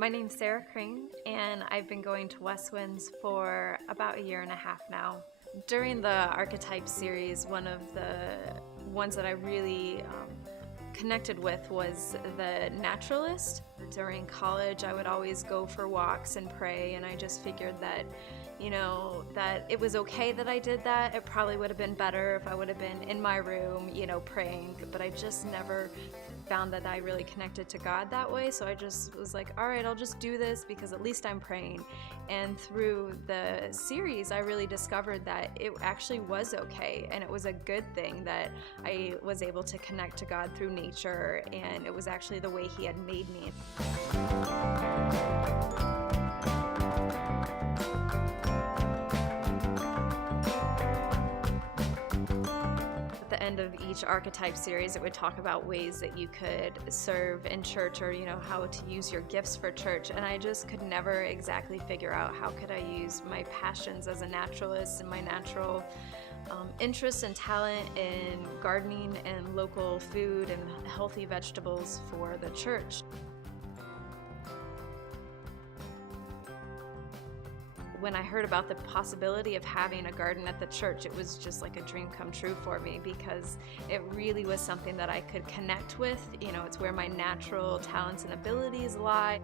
My name's Sarah Crane, and I've been going to West Winds for about a year and a half now. During the Archetype series, one of the ones that I really connected with was the naturalist. During college, I would always go for walks and pray, and I just figured that, that it was okay that I did that. It probably would have been better if I would have been in my room, praying, but I just never found that I really connected to God that way. So I just was like, all right, I'll just do this because at least I'm praying. And through the series, I really discovered that it actually was okay, and it was a good thing that I was able to connect to God through nature, and it was actually the way He had made me. At the end of each Archetype series, it would talk about ways that you could serve in church, or how to use your gifts for church, and I just could never exactly figure out how could I use my passions as a naturalist and my natural interest and talent in gardening and local food and healthy vegetables for the church. When I heard about the possibility of having a garden at the church, it was just like a dream come true for me, because it really was something that I could connect with. It's where my natural talents and abilities lie.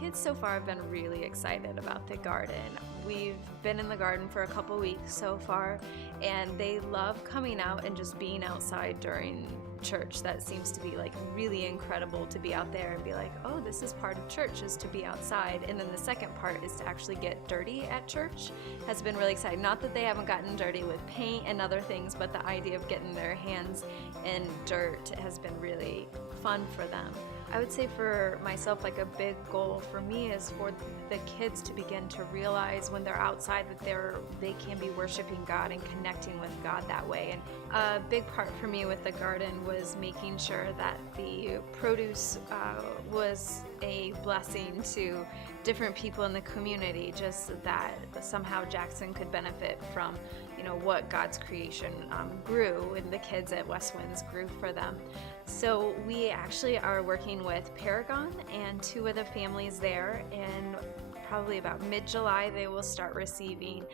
Kids so far have been really excited about the garden. We've been in the garden for a couple weeks so far, and they love coming out and just being outside during church. That seems to be like really incredible, to be out there and be like, oh, this is part of church, is to be outside. And then the second part is to actually get dirty at church. Has been really exciting. Not that they haven't gotten dirty with paint and other things, but the idea of getting their hands in dirt has been really fun for them. I would say for myself, like a big goal for me is for the kids to begin to realize when they're outside that they can be worshiping God and connecting with God that way. And a big part for me with the garden was making sure that the produce was a blessing to different people in the community, just that somehow Jackson could benefit from what God's creation grew, and the kids at West Winds grew for them. So we actually are working with Paragon and two of the families there, and probably about mid-July they will start receiving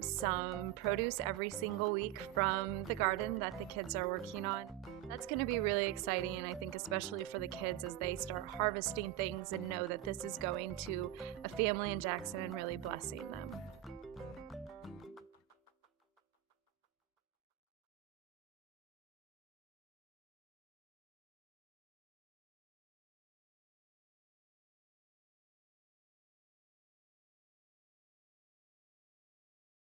some produce every single week from the garden that the kids are working on. That's going to be really exciting, and I think especially for the kids as they start harvesting things and know that this is going to a family in Jackson and really blessing them.